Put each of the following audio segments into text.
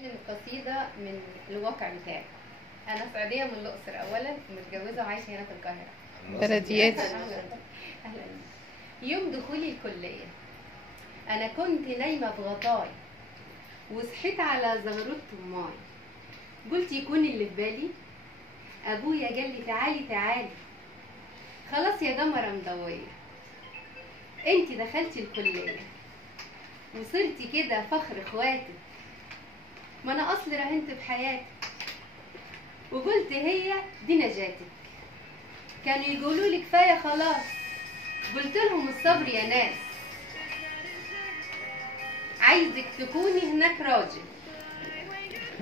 هتكلم قصيدة من الواقع بتاعي. أنا سعودية من الأقصر أولا، متجوزة وعايشة هنا في القاهرة. بلديات. أهلا. يوم دخولي الكلية أنا كنت نايمة بغطاي وصحيت على زغروت طماي. قلت يكون اللي في بالي أبويا قال لي تعالي تعالي خلاص يا قمرة مضوية، انتي دخلتي الكلية وصرتي كده فخر اخواتك، ما انا اصلي راهنت بحياتك وقلت هي دي نجاتك. كانوا يقولوا لي كفايه خلاص، قلت لهم الصبر يا ناس، عايزك تكوني هناك راجل.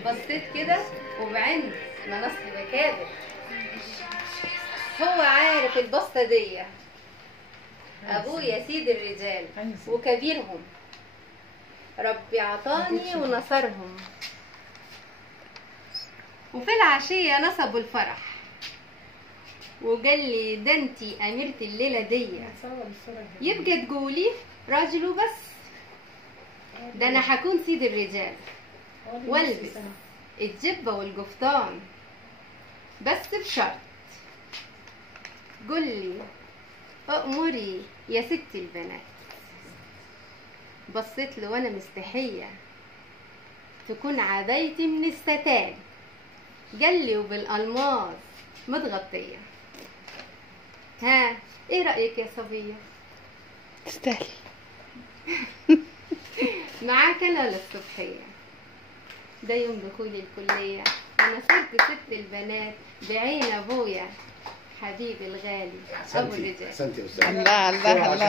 بصيت كده وبعند ما نصلي بكابر، هو عارف البسطه دي ابويا سيد الرجال وكبيرهم، ربي عطاني ونصرهم. وفي العشية نصبوا الفرح وقال لي ده انتي أميرة الليلة دي، يبقى تقولي راجل وبس، ده أنا هكون سيد الرجال والبس الجبة والقفطان، بس بشرط قولي أأمري يا ست البنات. بصيت له وانا مستحيه تكون عبايتي من الستان، قال لي وبالالماس متغطيه. ها ايه رايك يا صبيه؟ تستاهلي. معاك انا للصبحيه، ده يوم دخولي الكليه انا صرت ست البنات بعين ابويا حبيبي الغالي ابو الرجال. احسنتي يا استاذ. الله الله الله.